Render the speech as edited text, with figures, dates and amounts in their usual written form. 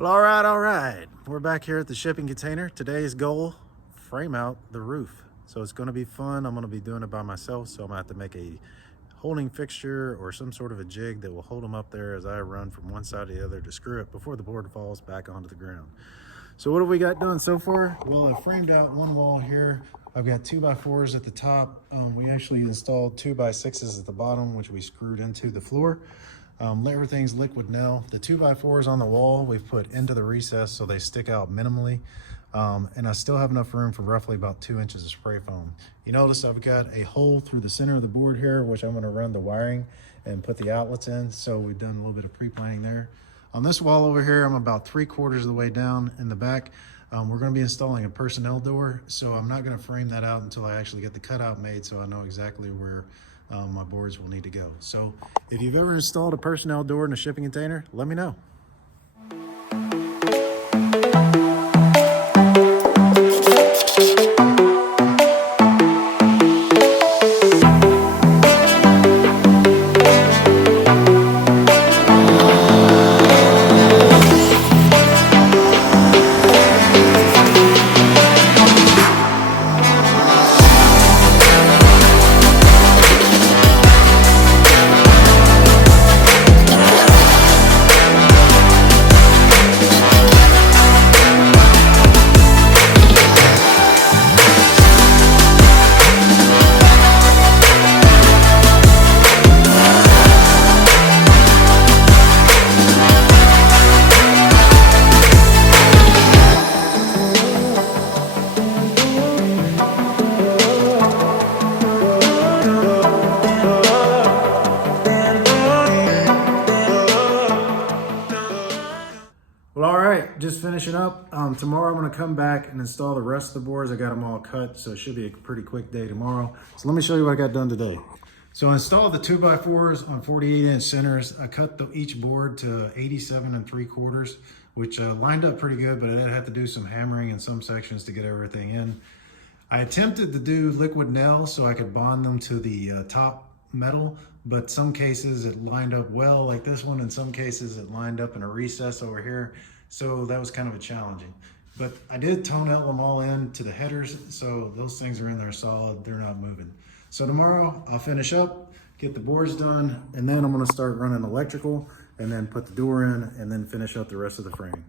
Well, all right. We're back here at the shipping container. Today's goal, frame out the roof. So it's gonna be fun. I'm gonna be doing it by myself. So I'm gonna have to make a holding fixture or some sort of a jig that will hold them up there as I run from one side to the other to screw it before the board falls back onto the ground. So what have we got done so far? Well, I framed out one wall here. I've got 2x4s at the top. We actually installed 2x6s at the bottom, which we screwed into the floor. Everything's liquid nail. The 2x4s on the wall we've put into the recess so they stick out minimally. And I still have enough room for roughly about 2 inches of spray foam. You notice I've got a hole through the center of the board here, which I'm going to run the wiring and put the outlets in. So we've done a little bit of pre-planning there. On this wall over here, I'm about 3/4 of the way down in the back. We're going to be installing a personnel door, so I'm not going to frame that out until I actually get the cutout made so I know exactly where my boards will need to go. So if you've ever installed a personnel door in a shipping container, let me know. Well, all right, just finishing up. Tomorrow I'm gonna come back and install the rest of the boards. I got them all cut, so it should be a pretty quick day tomorrow. So let me show you what I got done today. So I installed the 2x4s on 48-inch centers. I cut each board to 87 3/4, which lined up pretty good, but I did have to do some hammering in some sections to get everything in. I attempted to do liquid nail so I could bond them to the top metal, but some cases it lined up well like this one. In some cases it lined up in a recess over here. So that was kind of a challenging, but I did tone out them all in to the headers. So those things are in there solid, they're not moving. So tomorrow I'll finish up, get the boards done, and then I'm gonna start running electrical and then put the door in and then finish up the rest of the frame.